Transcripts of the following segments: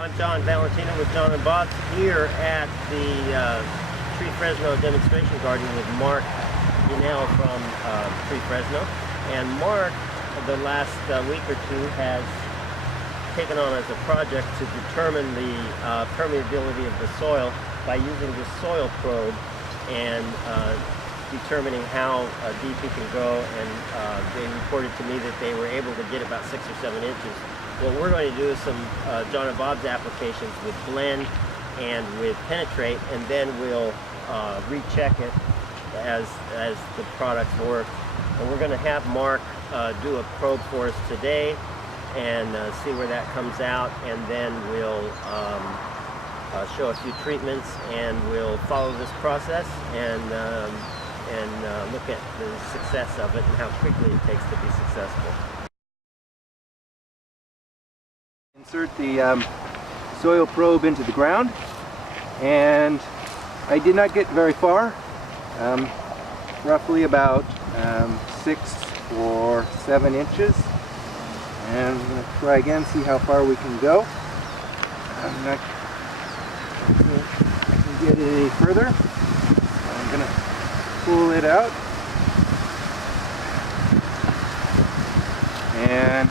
I'm John Valentino with John and Bob's here at the Tree Fresno demonstration garden with Mark Yanell from Tree Fresno. And Mark, the last week or two, has taken on as a project to determine the permeability of the soil by using the soil probe and determining how deep he can go. And they reported to me that they were able to get about 6 or 7 inches. What we're going to do is some John and Bob's applications with blend and with penetrate, and then we'll recheck it as the products work. And we're going to have Mark do a probe for us today and see where that comes out, and then we'll show a few treatments, and we'll follow this process and look at the success of it and how quickly it takes to be successful. Insert the soil probe into the ground, and I did not get very far, roughly about 6 or 7 inches, and I'm going to try again, see how far we can go. I'm not sure I can get it any further. I'm going to pull it out, and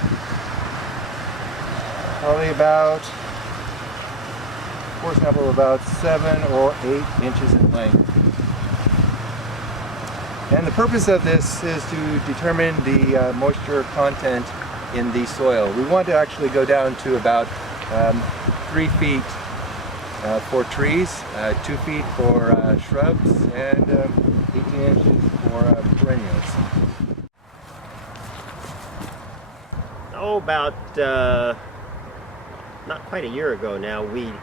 probably about, for example, about 7 or 8 inches in length. And the purpose of this is to determine the moisture content in the soil. We want to actually go down to about 3 feet for trees, 2 feet for shrubs, and 18 inches for perennials. Oh, about not quite a year ago now, we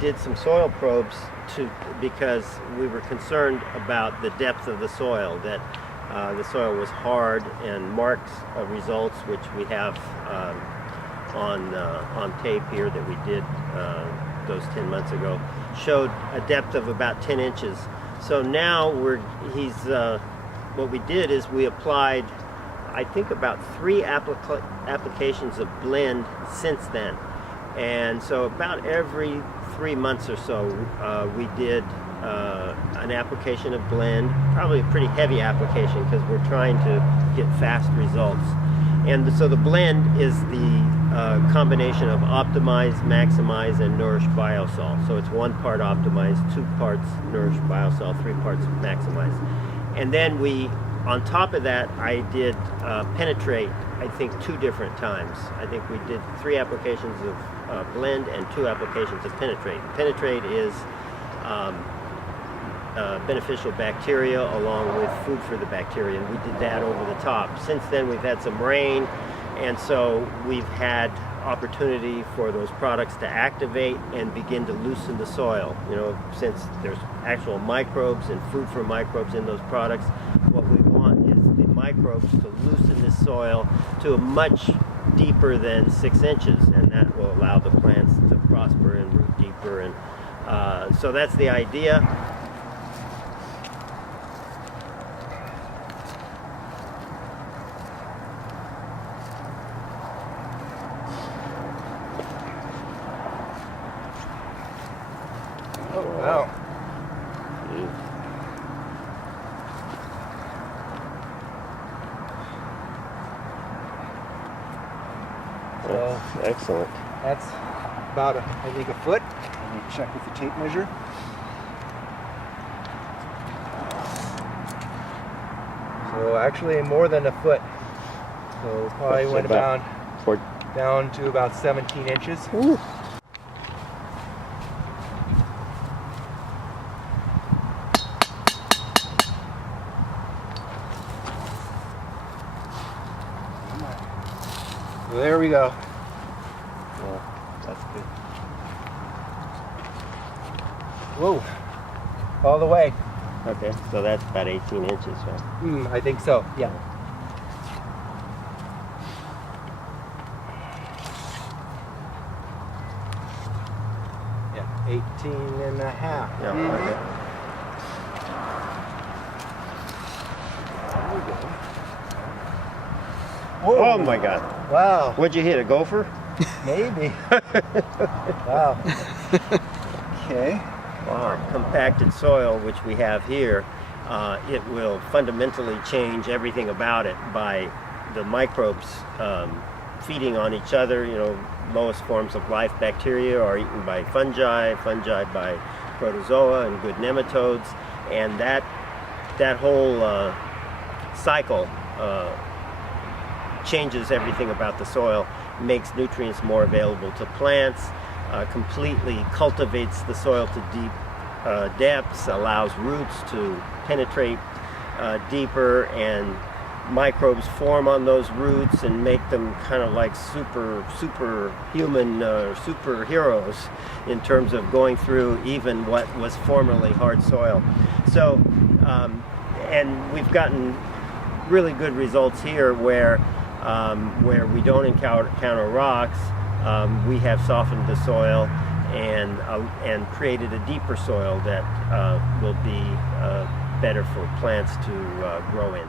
did some soil probes because we were concerned about the depth of the soil, that the soil was hard, and Mark's results, which we have on tape here that we did those 10 months ago, showed a depth of about 10 inches. So now what we did is we applied, I think, about 3 applications of blend since then. And so about every 3 months or so we did an application of blend, probably a pretty heavy application because we're trying to get fast results. And so the blend is the combination of optimize, maximize, and nourish-biosol. So it's 1 part optimize, 2 parts nourish-biosol, 3 parts maximize. And then on top of that, I did penetrate, I think, 2 different times. I think we did 3 applications of blend and 2 applications of penetrate. Penetrate is beneficial bacteria along with food for the bacteria, and we did that over the top. Since then, we've had some rain, and so we've had opportunity for those products to activate and begin to loosen the soil. You know, since there's actual microbes and food for microbes in those products, what we want is the microbes to loosen the soil to a much deeper than 6 inches, and that will allow the plants to prosper and root deeper. And so that's the idea. Oh, wow. So, excellent. That's about, I think, a foot. Let me check with the tape measure. So actually more than a foot. So probably went down to about 17 inches. Ooh. So there we go. Well, that's good. Whoa. All the way. Okay, so that's about 18 inches, right? I think so, yeah. Yeah, 18 and a half. Yeah, okay. Whoa. Oh my God. Wow. What'd you hit, a gopher? Maybe. Wow. Okay. Our compacted soil, which we have here, it will fundamentally change everything about it by the microbes feeding on each other. You know, lowest forms of life, bacteria, are eaten by fungi by protozoa and good nematodes, and that whole cycle changes everything about the soil, makes nutrients more available to plants, completely cultivates the soil to deep depths, allows roots to penetrate deeper, and microbes form on those roots and make them kind of like superhuman superheroes in terms of going through even what was formerly hard soil. So, and we've gotten really good results here where we don't encounter rocks. We have softened the soil and created a deeper soil that will be better for plants to grow in.